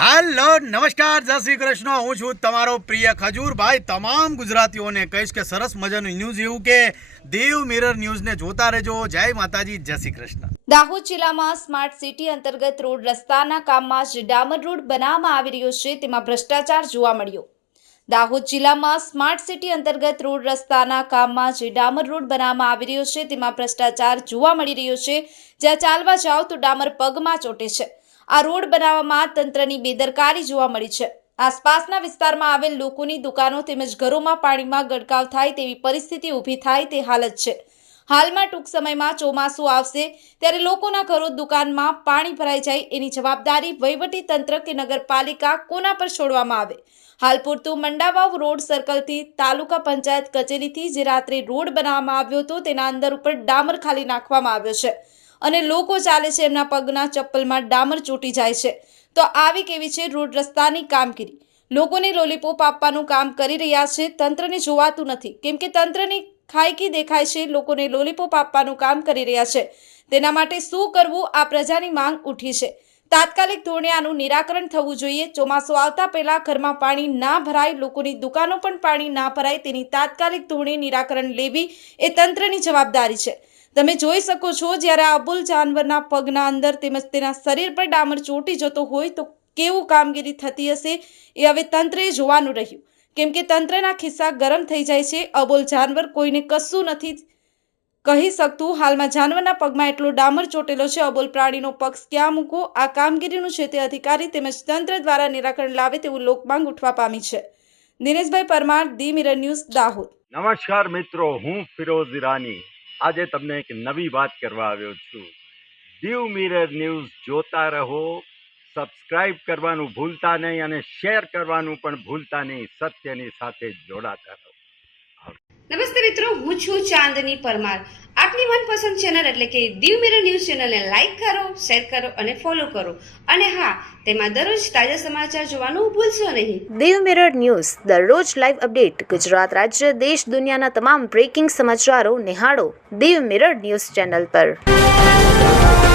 હાલો નમસ્કાર, જય શ્રી કૃષ્ણ। હું છું તમારો પ્રિય ખજૂર ભાઈ। તમામ ગુજરાતીઓને કહીશ કે સરસ મજાનું ન્યૂઝ એવું કે દેવ મિરર ન્યૂઝને જોતા રહેજો। જય માતાજી, જય શ્રી કૃષ્ણ। દાહોદ જિલ્લામાં સ્માર્ટ સિટી અંતર્ગત રોડ રસ્તાના કામમાં જે ડામર રોડ બનાવવામાં આવી રહ્યો છે તેમાં ભ્રષ્ટાચાર જોવા મળ્યો। દાહોદ જિલ્લામાં સ્માર્ટ સિટી અંતર્ગત રોડ રસ્તાના કામમાં જે ડામર રોડ બનાવવામાં આવી રહ્યો છે તેમાં ભ્રષ્ટાચાર જોવા મળી રહ્યો છે। જ્યાં ચાલવા જાઓ તો ડામર પગમાં ચોટે છે। આ રોડ બનાવવામાં તંત્રની બેદરકારી જોવા મળી છે। આસપાસના વિસ્તારમાં આવેલ લોકોની દુકાનો તેમજ ઘરોમાં પાણીમાં ગરકાવ થાય તેવી પરિસ્થિતિ ઊભી થાય તે હાલત છે। હાલમાં ટૂંક સમયમાં ચોમાસું આવશે ત્યારે લોકોના ઘરો દુકાનમાં પાણી ભરાઈ જાય એની જવાબદારી વહીવટી તંત્ર કે નગરપાલિકા કોના પર છોડવામાં આવે? હાલ પૂરતું મંડાવાવ રોડ સર્કલથી તાલુકા પંચાયત કચેરીથી જે રાત્રે રોડ બનાવવામાં આવ્યો હતો તેના અંદર ઉપર ડામર ખાલી નાખવામાં આવ્યો છે અને લોકો ચાલે છે એમના પગના ચપ્પલમાં ડામર ચોટી જાય છે। તો આવી કેવી છે રોડ રસ્તાની કામગીરી? લોકોને લોલીપોપ આપવાનું કામ કરી રહ્યા છે, તંત્રને જોવાતું નથી કેમ કે તંત્રની ખાયકી દેખાય છે। લોકોને લોલીપોપ આપવાનું કામ કરી રહ્યા છે, તેના માટે શું કરવું આ પ્રજાની માંગ ઉઠી છે। તાત્કાલિક ધોરણે આનું નિરાકરણ થવું જોઈએ। ચોમાસું આવતા પહેલા ઘરમાં પાણી ના ભરાય, લોકોની દુકાનો પણ પાણી ના ભરાય તેની તાત્કાલિક ધોરણે નિરાકરણ લેવી એ તંત્રની જવાબદારી છે। તમે જોઈ શકો છો જ્યારે આ અબુલ જાનવરના પગના અંદર તેમજ તેના શરીર પર ડામર ચોટી જતો હોય તો કેવું કામગીરી થતી હશે એ હવે તંત્રએ જોવાનું રહ્યું કેમ કે તંત્રના ખિસ્સા ગરમ થઈ જાય છે। અબોલ જાનવર કોઈને કશું નથી કહી શકતું। હાલમાં જાનવરના પગમાં એટલો ડામર ચોટેલો છે, અબોલ પ્રાણીનો પક્ષ ક્યાં મૂકો? આ કામગીરીનું છે તે અધિકારી તેમજ તંત્ર દ્વારા નિરાકરણ લાવે તેવું લોકમાંગ ઉઠવા પામી છે। Dineshbhai Parmar, the mirror news, Dahod. નમસ્કાર મિત્રો, હું ફિરોઝ ઈરાની આજે તમને એક નવી વાત કરવા આવ્યો છું। દીવ મિરર ન્યૂઝ જોતા રહો, સબસ્ક્રાઇબ કરવાનું ભૂલતા નહીં અને શેર કરવાનું પણ ભૂલતા નહીં। સત્યની સાથે જોડાતા રહો। નમસ્તે મિત્રો, હું છું ચાંદની પરમાર। આપની મનપસંદ ચેનલ એટલે કે દીવ મિરર ન્યૂઝ ચેનલને લાઈક કરો, શેર કરો અને ફોલો કરો અને હા, તેમાં દરરોજ તાજા સમાચાર જોવાનું ભૂલશો નહીં। દીવ મિરર ન્યૂઝ દરરોજ લાઈવ અપડેટ, ગુજરાત રાજ્ય, દેશ દુનિયાના તમામ બ્રેકિંગ સમાચારો નિહાળો દીવ મિરર ન્યૂઝ ચેનલ પર।